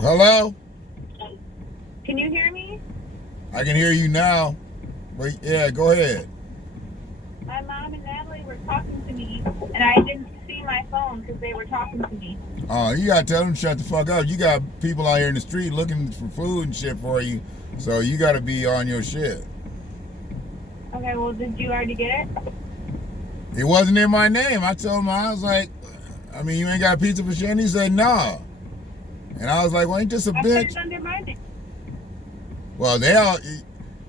Hello? Can you hear me? I can hear you now. But yeah, go ahead. My mom and Natalie were talking to me, and I didn't see my phone because they were talking to me. Oh, you gotta tell them to shut the fuck up. You got people out here in the street looking for food and shit for you, so you gotta be on your shit. Okay, well, did you already get it? It wasn't in my name. I told him, I was like, I mean, you ain't got pizza for Shandy? He said, nah. And I was like, well, ain't this a bitch? I put it under my name. Well, they all,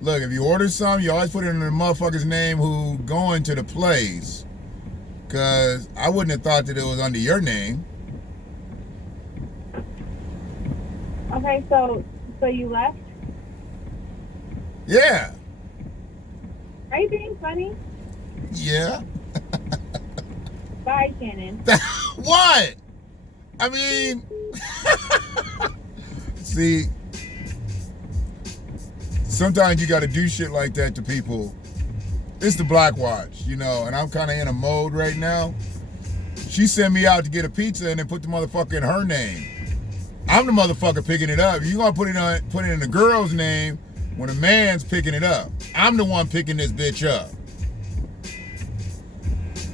look, if you order something, you always put it in the motherfucker's name who going to the place. Because I wouldn't have thought that it was under your name. Okay, so you left? Yeah. Are you being funny? Yeah. Bye, Shannon. What? I mean, see, sometimes you got to do shit like that to people. It's the BlackWatch, you know, and I'm kind of in a mode right now. She sent me out to get a pizza and then put the motherfucker in her name. I'm the motherfucker picking it up. You're gonna put it in the girl's name when a man's picking it up. I'm the one picking this bitch up.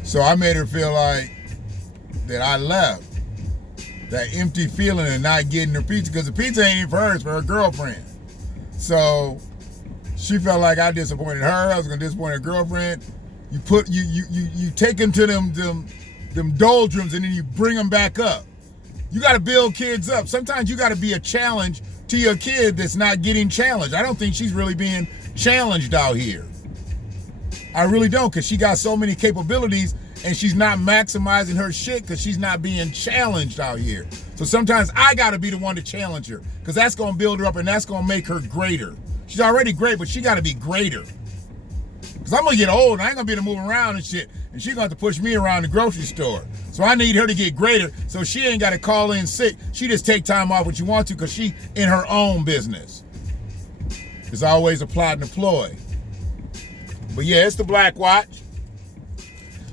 So I made her feel like that I left. That empty feeling of not getting her pizza, because the pizza ain't even for her, it's for her girlfriend. So she felt like I disappointed her. I was gonna disappoint her girlfriend. You take them to them doldrums and then you bring them back up. You got to build kids up. Sometimes you got to be a challenge to your kid that's not getting challenged. I don't think she's really being challenged out here. I really don't, because she got so many capabilities and she's not maximizing her shit because she's not being challenged out here. So sometimes I got to be the one to challenge her, because that's going to build her up and that's going to make her greater. She's already great, but she got to be greater. Because I'm going to get old and I ain't going to be able to move around and shit. And she's going to have to push me around the grocery store. So I need her to get greater so she ain't got to call in sick. She just take time off when she wants to because she in her own business. It's always a plot and a ploy. But yeah, it's the BlackWatch.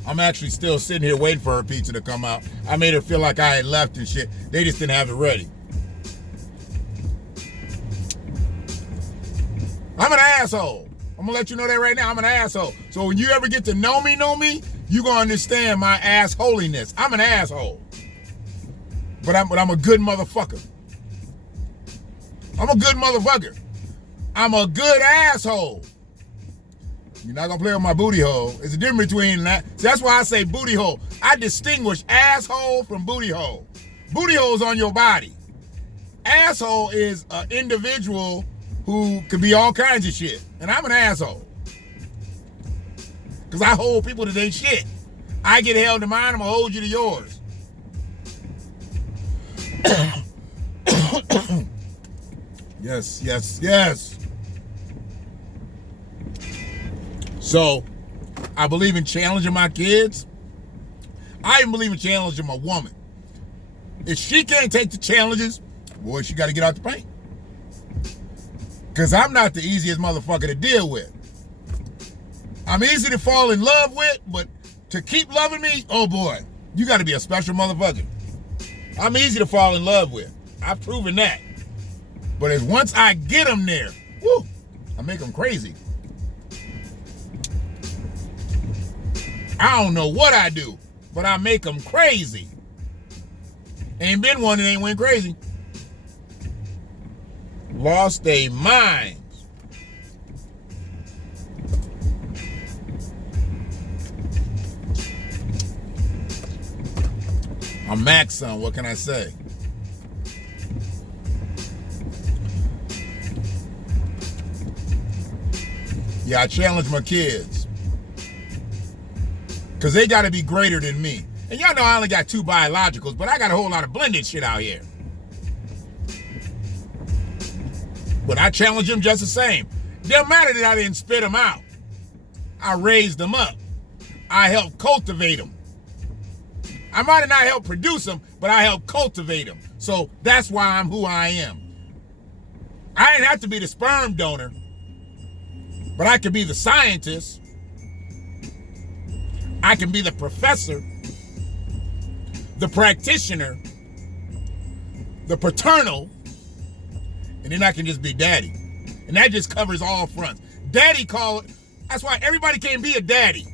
I'm actually still sitting here waiting for her pizza to come out. I made her feel like I had left and shit. They just didn't have it ready. I'm an asshole. I'm gonna let you know that right now. I'm an asshole. So when you ever get to know me, you gonna understand my assholiness. I'm an asshole. But I'm a good motherfucker. I'm a good motherfucker. I'm a good asshole. You're not gonna play with my booty hole. There's a difference between that. See, that's why I say booty hole. I distinguish asshole from booty hole. Booty hole's on your body. Asshole is an individual who could be all kinds of shit. And I'm an asshole. Because I hold people to their shit. I get held to mine, I'm going to hold you to yours. Yes. So, I believe in challenging my kids. I even believe in challenging my woman. If she can't take the challenges, boy, she got to get out the paint. Because I'm not the easiest motherfucker to deal with. I'm easy to fall in love with, but to keep loving me, oh boy, you got to be a special motherfucker. I'm easy to fall in love with. I've proven that. But as once I get them there, whoo, I make them crazy. I don't know what I do, but I make them crazy. Ain't been one that ain't went crazy. Lost their minds. I'm Max son, what can I say? Yeah, I challenge my kids. Because they got to be greater than me. And y'all know I only got 2 biologicals, but I got a whole lot of blended shit out here. But I challenge them just the same. Don't matter that I didn't spit them out. I raised them up. I helped cultivate them. I might have not helped produce them, but I helped cultivate them. So that's why I'm who I am. I didn't have to be the sperm donor, but I could be the scientist. I can be the professor, the practitioner, the paternal, and then I can just be daddy. And that just covers all fronts. Daddy that's why everybody can't be a daddy.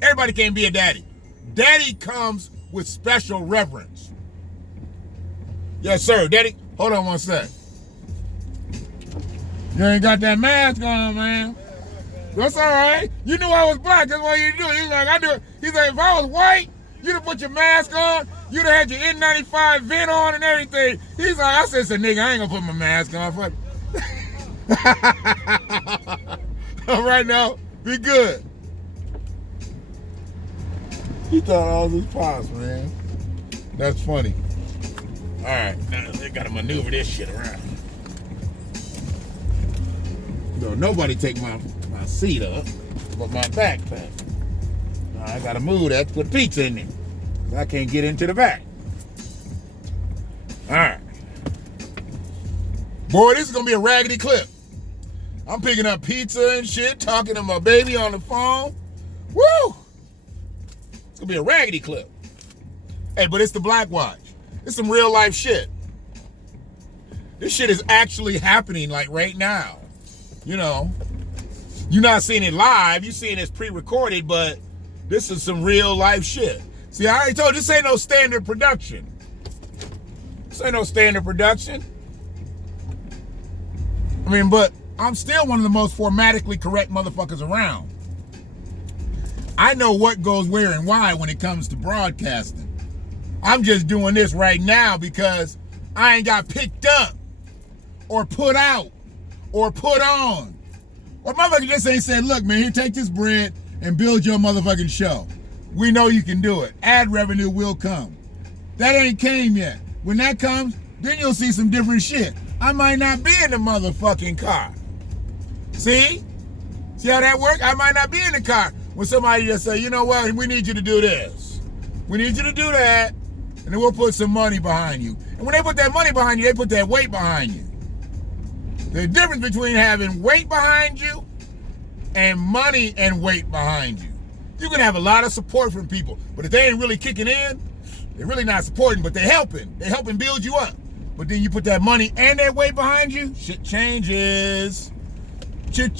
Everybody can't be a daddy. Daddy comes with special reverence. Yes, sir. Daddy, hold on one sec. You ain't got that mask on, man. That's all right. You knew I was black. That's what you do. He's like, I do it. He's like, if I was white, you'd have put your mask on. You'd have had your N95 vent on and everything. He's like, I said, nigga, I ain't gonna put my mask on. Fuck. All right now, be good. He thought all this pops, man. That's funny. All right, now they gotta maneuver this shit around. No, nobody take my seat up, but my backpack. Now I gotta move that, put pizza in there. I can't get into the back. All right. Boy, this is gonna be a raggedy clip. I'm picking up pizza and shit, talking to my baby on the phone. Woo! It's gonna be a raggedy clip. Hey, but it's the BlackWatch. It's some real life shit. This shit is actually happening like right now. You know, you're not seeing it live, you're seeing it's pre-recorded, but this is some real life shit. See, I already told you, this ain't no standard production. This ain't no standard production. I mean, but I'm still one of the most formatically correct motherfuckers around. I know what goes where and why when it comes to broadcasting. I'm just doing this right now because I ain't got picked up or put out or put on. Or motherfucker just ain't said, look, man, here, take this bread and build your motherfucking show. We know you can do it. Ad revenue will come. That ain't came yet. When that comes, then you'll see some different shit. I might not be in the motherfucking car. See? See how that works? I might not be in the car when somebody just say, you know what, we need you to do this. We need you to do that, and then we'll put some money behind you. And when they put that money behind you, they put that weight behind you. The difference between having weight behind you and money and weight behind you. You can have a lot of support from people, but if they ain't really kicking in, they're really not supporting, but they're helping. They're helping build you up. But then you put that money and that weight behind you, shit changes. Changes.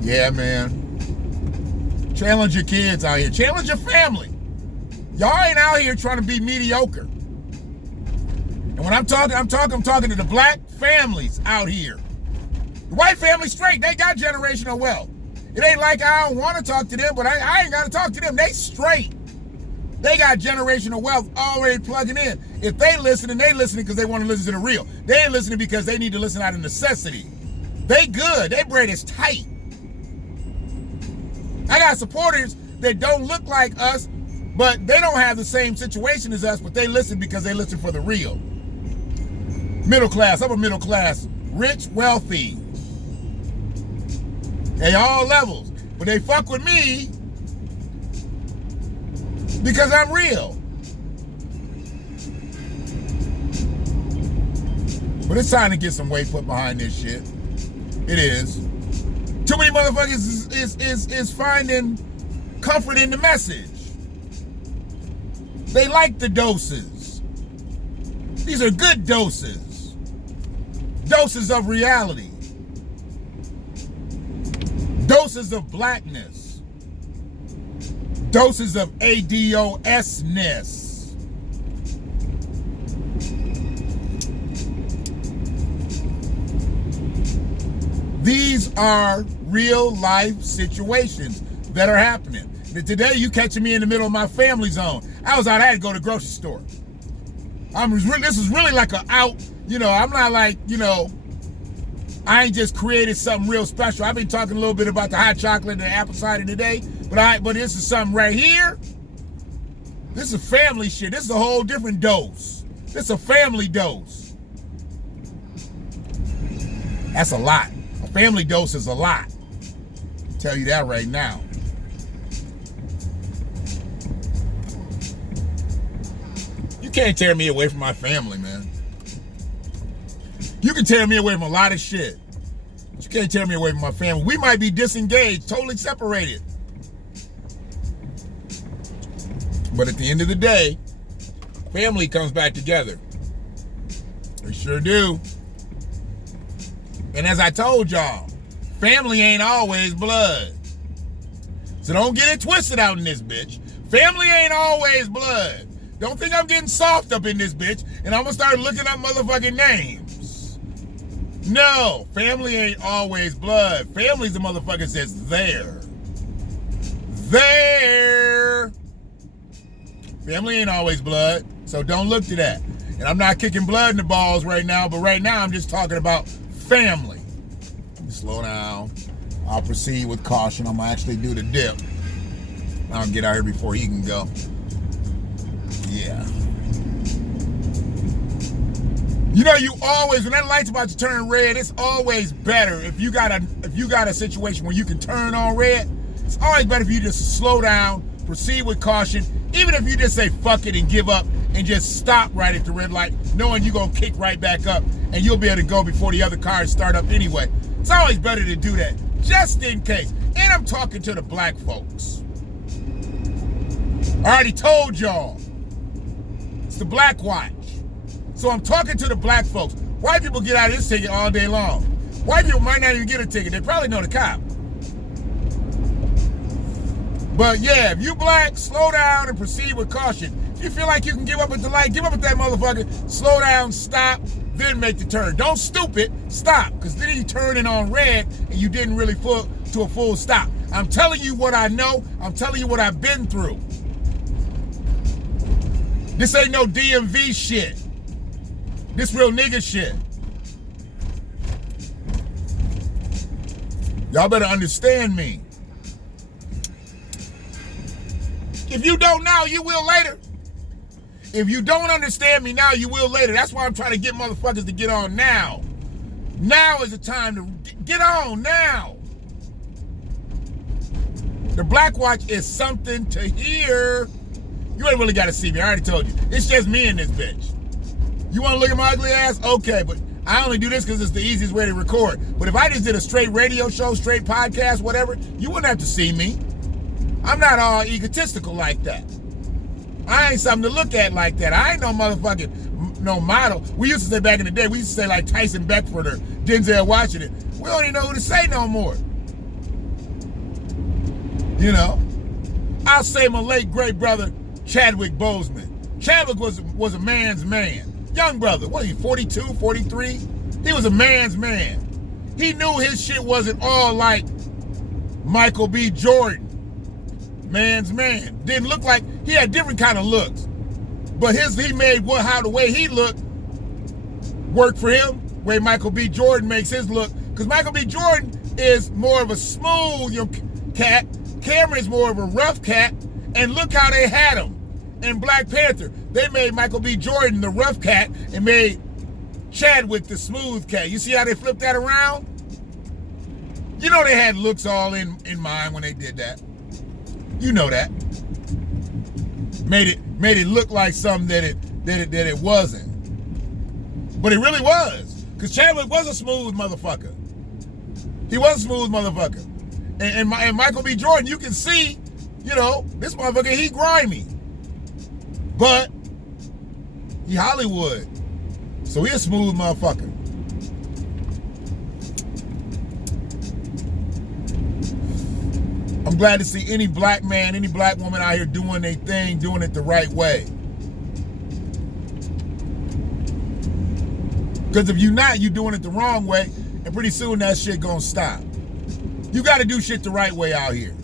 Yeah, man. Challenge your kids out here. Challenge your family. Y'all ain't out here trying to be mediocre. And when I'm talking to the black families out here. The white family straight, they got generational wealth. It ain't like I don't want to talk to them, but I ain't got to talk to them. They straight. They got generational wealth already plugging in. If they listening because they want to listen to the real. They ain't listening because they need to listen out of necessity. They good. They bread is tight. I got supporters that don't look like us, but they don't have the same situation as us, but they listen because they listen for the real. Middle class, upper middle class, rich, wealthy. They all levels. But they fuck with me because I'm real. But it's time to get some weight put behind this shit. It is. Too many motherfuckers is finding comfort in the message. They like the doses. These are good doses. Doses of reality. Doses of blackness. Doses of ADOS-ness. These are real life situations that are happening. Today, you catching me in the middle of my family zone. I had to go to the grocery store. This is really like a out, I'm not like, I ain't just created something real special. I've been talking a little bit about the hot chocolate and the apple cider today, but this is something right here. This is family shit. This is a whole different dose. This is a family dose. That's a lot. A family dose is a lot. I'll tell you that right now. You can't tear me away from my family, man. You can tear me away from a lot of shit. But you can't tear me away from my family. We might be disengaged, totally separated. But at the end of the day, family comes back together. They sure do. And as I told y'all, family ain't always blood. So don't get it twisted out in this bitch. Family ain't always blood. Don't think I'm getting soft up in this bitch and I'm gonna start looking up motherfucking names. No, family ain't always blood. Family's the motherfuckers that's there. There. Family ain't always blood, so don't look to that. And I'm not kicking blood in the balls right now, but right now I'm just talking about family. Slow down. I'll proceed with caution. I'm gonna actually do the dip. I'll get out here before he can go. Yeah. You know, you always, when that light's about to turn red, it's always better if you got a situation where you can turn on red. It's always better if you just slow down, proceed with caution, even if you just say fuck it and give up and just stop right at the red light, knowing you're gonna kick right back up and you'll be able to go before the other cars start up anyway. It's always better to do that, just in case. And I'm talking to the black folks. I already told y'all, it's the BlackWatch. So I'm talking to the black folks. White people get out of this ticket all day long. White people might not even get a ticket. They probably know the cop. But yeah, if you black, slow down and proceed with caution. If you feel like you can give up at the light, give up at that motherfucker. Slow down, stop, then make the turn. Don't stupid, stop. Because then you turning on red and you didn't really full to a full stop. I'm telling you what I know. I'm telling you what I've been through. This ain't no DMV shit. This real nigga shit. Y'all better understand me. If you don't now, you will later. If you don't understand me now, you will later. That's why I'm trying to get motherfuckers to get on now. Now is the time to get on now. The BlackWatch is something to hear. You ain't really got to see me. I already told you. It's just me in this bitch. You want to look at my ugly ass? Okay, but I only do this because it's the easiest way to record. But if I just did a straight radio show, straight podcast, whatever, you wouldn't have to see me. I'm not all egotistical like that. I ain't something to look at like that. I ain't no motherfucking no model. We used to say back in the day, we used to say like Tyson Beckford or Denzel Washington. We don't even know who to say no more. You know? I'll say my late great brother, Chadwick Boseman. Chadwick was a man's man. Young brother, what are you, 42, 43? He was a man's man. He knew his shit wasn't all like Michael B. Jordan. Man's man. Didn't look like, he had different kind of looks. But he made the way he looked work for him, the way Michael B. Jordan makes his look. Because Michael B. Jordan is more of a smooth cat. Cameron's more of a rough cat. And look how they had him in Black Panther. They made Michael B. Jordan the rough cat and made Chadwick the smooth cat. You see how they flipped that around? You know they had looks all in mind when they did that. You know that. Made it look like something that it wasn't. But it really was. Because Chadwick was a smooth motherfucker. He was a smooth motherfucker. And Michael B. Jordan, you can see, you know, this motherfucker, he grimy. But he Hollywood. So he a smooth motherfucker. I'm glad to see any black man, any black woman out here doing their thing, doing it the right way. Because if you're not, you're doing it the wrong way, and pretty soon that shit gonna stop. You gotta do shit the right way out here.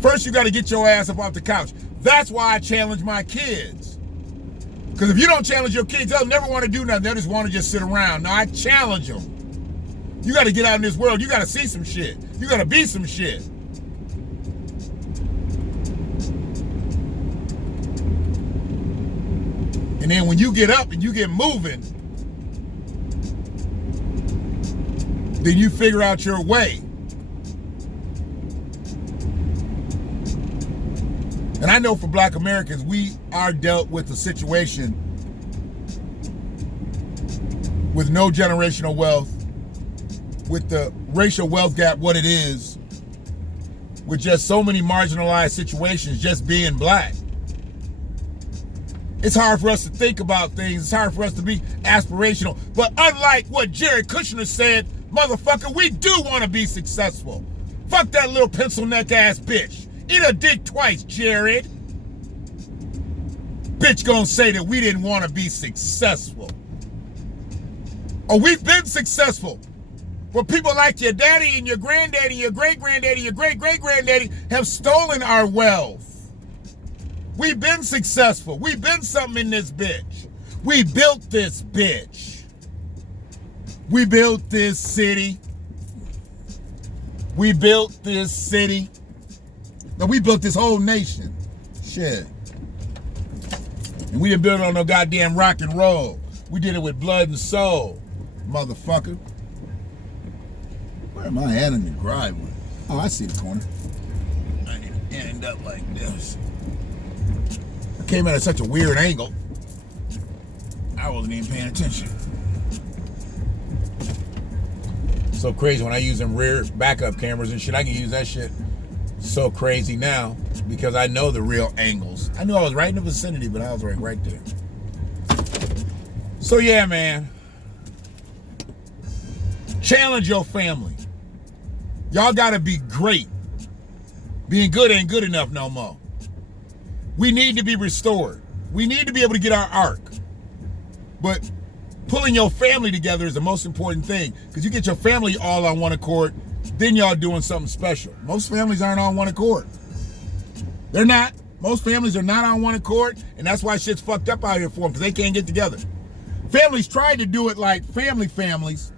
First, you gotta get your ass up off the couch. That's why I challenge my kids. Because if you don't challenge your kids, they'll never want to do nothing. They'll just want to just sit around. No, I challenge them. You got to get out in this world. You got to see some shit. You got to be some shit. And then when you get up and you get moving, then you figure out your way. And I know for Black Americans, we are dealt with a situation with no generational wealth, with the racial wealth gap, what it is, with just so many marginalized situations, just being Black. It's hard for us to think about things. It's hard for us to be aspirational. But unlike what Jared Kushner said, motherfucker, we do want to be successful. Fuck that little pencil neck ass bitch. Eat a dick twice, Jared. Bitch gonna say that we didn't want to be successful. Oh, we've been successful. But people like your daddy and your granddaddy, your great-granddaddy, your great-great-granddaddy have stolen our wealth. We've been successful. We've been something in this bitch. We built this bitch. We built this city. We built this city. No, we built this whole nation. Shit. And we didn't build it on no goddamn rock and roll. We did it with blood and soul, motherfucker. Where am I at in the driveway? Oh, I see the corner. I need to end up like this. I came at such a weird angle. I wasn't even paying attention. So crazy when I use them rear backup cameras and shit. I can use that shit so crazy now because I know the real angles. I knew I was right in the vicinity, but I was right there. So yeah, man. Challenge your family. Y'all gotta be great. Being good ain't good enough no more. We need to be restored. We need to be able to get our arc. But pulling your family together is the most important thing, because you get your family all on one accord, then y'all doing something special. Most families aren't on one accord. They're not. Most families are not on one accord, and that's why shit's fucked up out here for them, because they can't get together. Families tried to do it like families,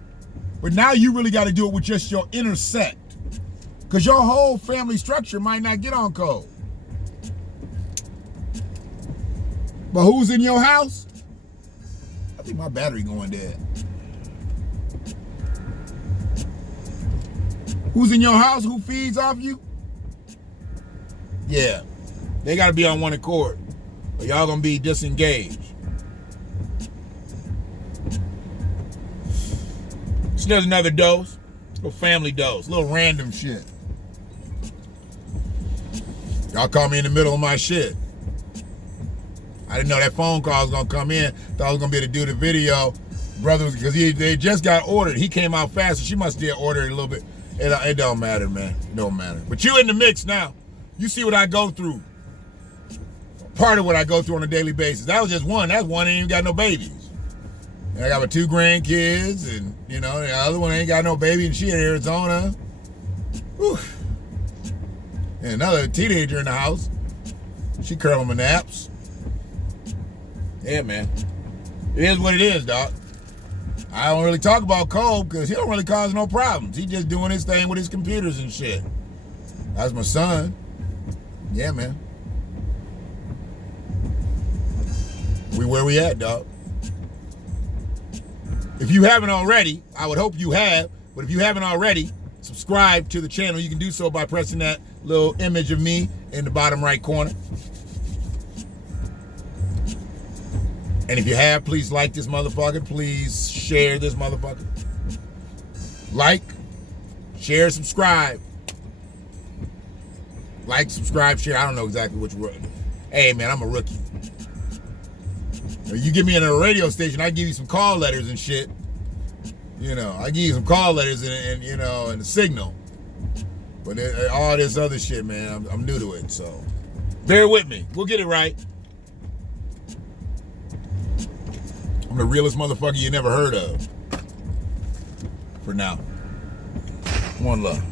but now you really got to do it with just your inner set, because your whole family structure might not get on code. But who's in your house? I think my battery going dead. Who's in your house? Who feeds off you? Yeah, they got to be on one accord, or y'all gonna be disengaged. So there's another dose, little family dose, little random shit. Y'all caught me in the middle of my shit. I didn't know that phone call was gonna come in. Thought I was gonna be able to do the video. Brother, because they just got ordered. He came out fast, so she must have ordered it a little bit. It don't matter, man. It don't matter. But you in the mix now. You see what I go through. Part of what I go through on a daily basis. That was just one. That's one ain't even got no babies. And I got my 2 grandkids, and you know, the other one ain't got no baby, and she in Arizona. Whew. And another teenager in the house. She curling my naps. Yeah, man. It is what it is, dog. I don't really talk about Cole because he don't really cause no problems. He just doing his thing with his computers and shit. That's my son. Yeah, man. Where we at, dog? If you haven't already, I would hope you have, but if you haven't already, subscribe to the channel. You can do so by pressing that little image of me in the bottom right corner. And if you have, please like this motherfucker. Please share this motherfucker. Like, share, subscribe. Like, subscribe, share. I don't know exactly which one. Hey, man, I'm a rookie. You get me in a radio station, I give you some call letters and shit. You know, I give you some call letters and you know, and a signal. But all this other shit, man, I'm new to it, so bear with me. We'll get it right. I'm the realest motherfucker you never heard of. For now. One love.